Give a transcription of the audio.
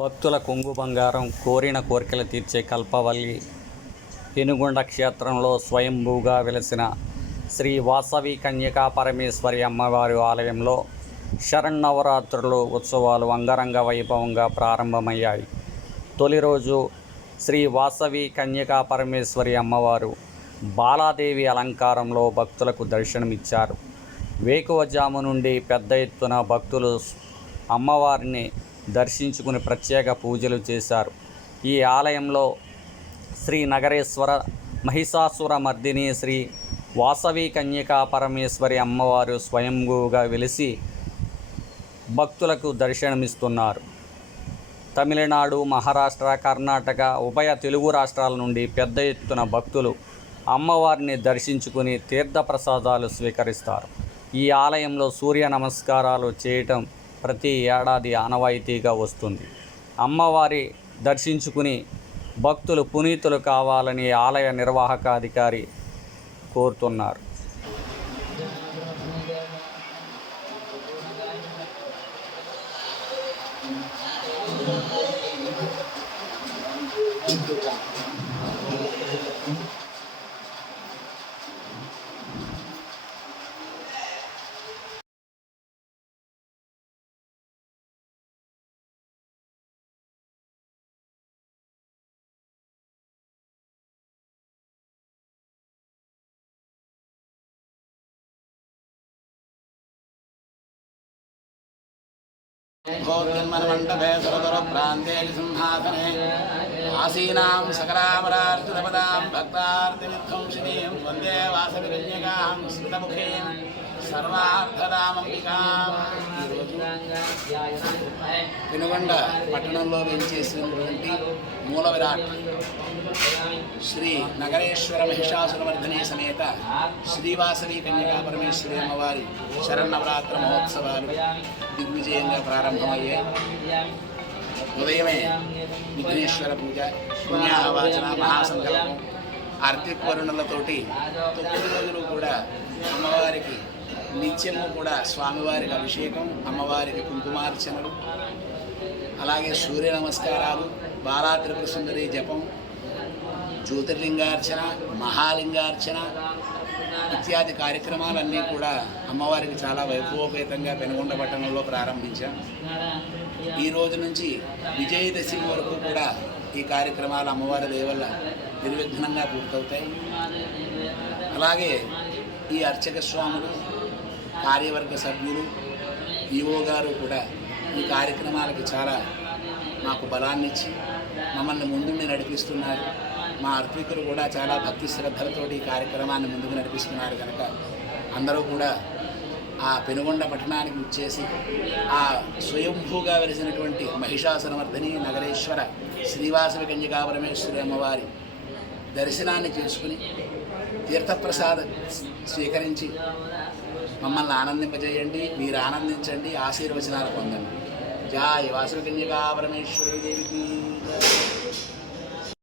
భక్తుల కొంగు బంగారం, కోరిన కోరికలు తీర్చే కల్పవల్లి పెనుగొండ క్షేత్రంలో స్వయంభూగా వెలసిన శ్రీ వాసవి కన్యకా పరమేశ్వరి అమ్మవారి ఆలయంలో శరన్నవరాత్రులు ఉత్సవాలు అంగరంగ వైభవంగా ప్రారంభమయ్యాయి. తొలి రోజు శ్రీ వాసవి కన్యకా పరమేశ్వరి అమ్మవారు బాలాదేవి అలంకారంలో భక్తులకు దర్శనమిచ్చారు. వేకువజాము నుండి పెద్ద ఎత్తున భక్తులు అమ్మవారిని దర్శించుకుని ప్రత్యేక పూజలు చేశారు. ఈ ఆలయంలో శ్రీ నగరేశ్వర మహిషాసుర మర్దిని శ్రీ వాసవి కన్యకా పరమేశ్వరి అమ్మవారు స్వయంభూగా వెలిసి భక్తులకు దర్శనమిస్తున్నారు. తమిళనాడు, మహారాష్ట్ర, కర్ణాటక, ఉభయ తెలుగు రాష్ట్రాల నుండి పెద్ద ఎత్తున భక్తులు అమ్మవారిని దర్శించుకుని తీర్థప్రసాదాలు స్వీకరిస్తారు. ఈ ఆలయంలో సూర్య నమస్కారాలు చేయటం ప్రతి ఏడాది ఆనవాయితీగా వస్తుంది. అమ్మవారి దర్శించుకుని భక్తులు పునీతులు కావాలని ఆలయ నిర్వాహకాధికారి కోరుతున్నారు. भोग्यन्मन्मण्डपे सुरतुरप्रान्ते सिंहासने आसीनां सकलामरार्चितपदां भक्तार्तिविध्वंसिनीं वन्दे वासविकन्यकां स्मितमुखीं సర్వార్థదామంబికాం. పెనుగొండ పట్టణంలో వెంచేసినటువంటి మూల విరాట్ శ్రీ నగరేశ్వర మహిషాసురమర్దిని సమేత శ్రీవాసవి కన్యకా పరమేశ్వరి అమ్మవారి శరన్నవరాత్ర మహోత్సవాలు దిగ్విజయంగా ప్రారంభమయ్యాయి. ఉదయమే విఘ్నేశ్వర పూజ, పుణ్యాహవాచన, మహాసంకల్పం, ఆర్తిక్వరుణులతోటి 9 రోజులు కూడా అమ్మవారికి నిత్యము కూడా స్వామివారికి అభిషేకం, అమ్మవారికి కుంకుమార్చనలు, అలాగే సూర్య నమస్కారాలు, బాలా త్రిపుర సుందరి జపం, జ్యోతిర్లింగార్చన, మహాలింగార్చన ఇత్యాది కార్యక్రమాలన్నీ కూడా అమ్మవారికి చాలా వైభవోపేతంగా పెనుగొండ పట్టణంలో ప్రారంభించాం. ఈ రోజు నుంచి విజయదశమి వరకు కూడా ఈ కార్యక్రమాలు అమ్మవారి దయ వల్ల నిర్విఘ్నంగా పూర్తవుతాయి. అలాగే ఈ అర్చక స్వాములు, కార్యవర్గ సభ్యులు, ఈవో గారు కూడా ఈ కార్యక్రమాలకి చాలా మాకు బలాన్నిచ్చి మమ్మల్ని ముందుండి నడిపిస్తున్నారు. మా అర్పికులు కూడా చాలా భక్తి శ్రద్ధలతోటి ఈ కార్యక్రమాన్ని ముందుకు నడిపిస్తున్నారు కనుక అందరూ కూడా ఆ పెనుగొండ పట్టణానికి వచ్చేసి ఆ స్వయంభూగా వెలిసినటువంటి మహిషాసురమర్దిని నగరేశ్వర శ్రీవాసవి కన్యకా పరమేశ్వరి అమ్మవారి దర్శనాన్ని చేసుకుని తీర్థప్రసాద స్వీకరించి మమ్మల్ని ఆనందింపజేయండి, మీరు ఆనందించండి, ఆశీర్వచనాలు పొందండి. జై వాసవి కన్యకా పరమేశ్వరి దేవికి.